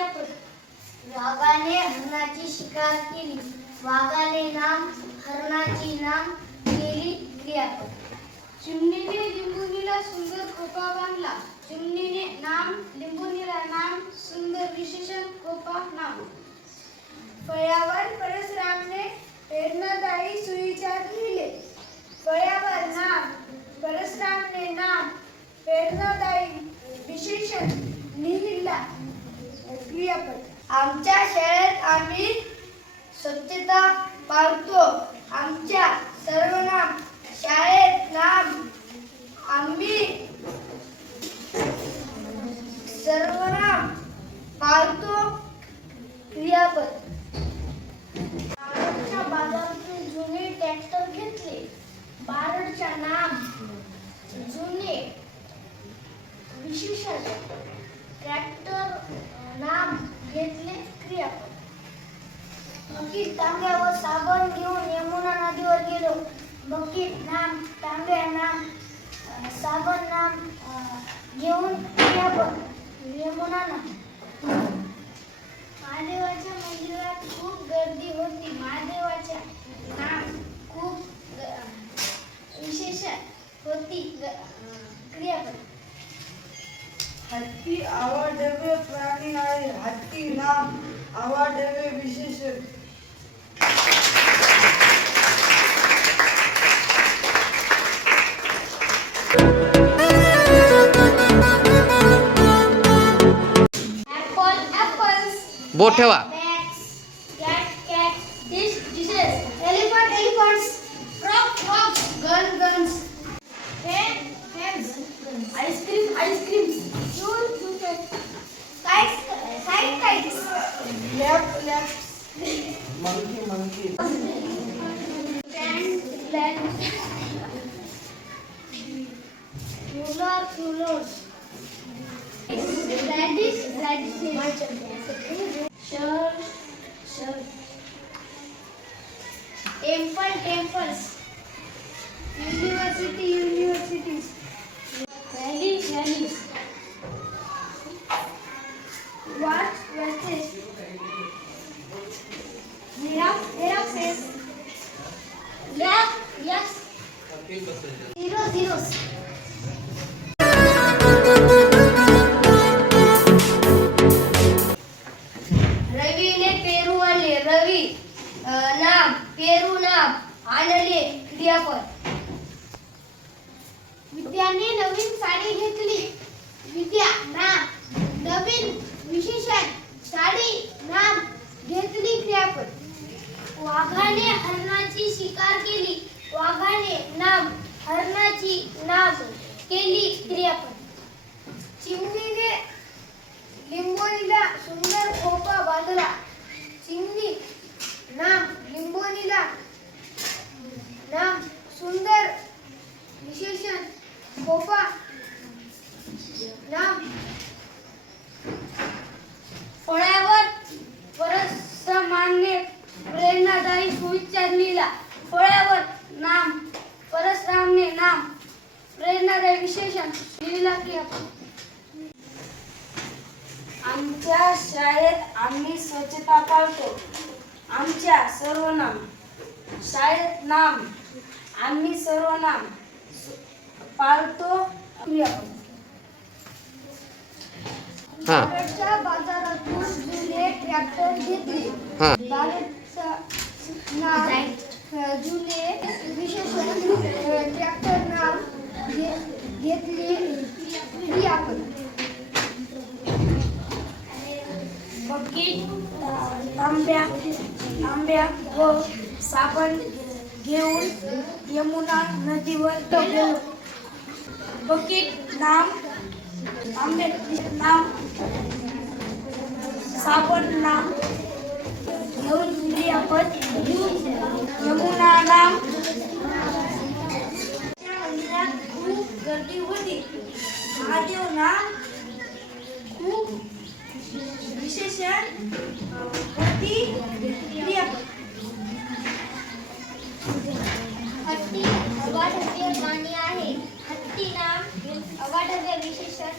क्रियापद. वाघाने हरणाची शिकार केली. वाघाने नाम हरणाची नाम केली क्रियापद. चिमणीने लिंबुनीला सुंदर खोपा बांधला. चिमणीने नाम लिंबुनीला नाम सुंदर विशेषण खोपा नाम. फळ्यावर परशुरामने प्रेरणादायी सुविचार लिहिले. फळ्यावर नाम परशुरामने नाम प्रेरणादायी विशेषण लिहिला क्रियापद. आमच्या शाळेत आम्ही स्वच्छता पाळतो. आमच्या सर्वनाम शाळेत नाम आम्ही सर्वनाम पाळतो क्रियापद. बारडच्या बाजारातून जुने ट्रॅक्टर घेतले. बारडच्या नाम जुने विशेषण ट्रॅक्टर नाम घेतले क्रियापद. बकीत तांब्या व साबण घेऊन यमुना नदीवर गेलो. बकीत नाम तांब्या नाम साबण नाम घेऊन क्रियापद यमुना नाम. महादेवाच्या मंदिरात खूप गर्दी होती. महादेवाच्या नाम खूप विशेषण होती क्रियापद. हत्ती आवाढव्य प्राणी आहे. हत्ती नाम आवाढव्य विशेषण. बोट ठेवा. Cat, cat, dish, dishes, elephant, elephants, frog, frogs, gun, guns, pen, pens, ice cream, ice creams, stool, stool, kites, kite, kites, lap lap monkey monkey. plant, plant, ruler, rulers, radish, radishes, shirt, shirt, temple, temples, university, universities, valley, valleys, watch, watches, giraffe, giraffes, yak, yaks, zero, zeros. रवीने पेरू आणले. रवी नाम पेरू नाम आणले क्रियापद. विद्याने नवीन साडी घेतली. विद्या नाम नवीन विशेषण साडी नाम घेतली क्रियापद. वाघाने हरणाची शिकार केली. वाघाने नाम हरणाची नाम केली क्रियापद. चिमणीने लिंबोनीला सुंदर खोपा बांधला. चिमणी नाम लिंबोनीला नाम सुंदर विशेषण खोपा नाम. फळ्यावर परशुरामाने प्रेरणादायी सुविचार लिहिला. फळ्यावर नाम परशुरामने नाम प्रेरणादायी विशेषण लिहिला क्रियापद. आमच्या शाळेत आम्ही स्वच्छता पाळतो. आमच्या सर्वनाम शाळेत नाम आम्ही सर्वनाम पाळतो क्रियापद. बारडच्या बाजारातून जुने ट्रॅक्टर घेतले. बारडच्या नाम जुने विशेषण ट्रॅक्टर नाम घेतले क्रियापद. बकीट तांब्या व साबण घेऊन यमुना नदीवर गेलो. बकीट नाम तांब्या नाम साबण नाम घेऊन क्रियापद यमुना नाम. मंदिरात खूप गर्दी होती. महादेव नाम खूप विशेषण होती क्रियापद. हत्ती अवाढव्य प्राणी आहे. हत्ती नाम अवाढव्य विशेषण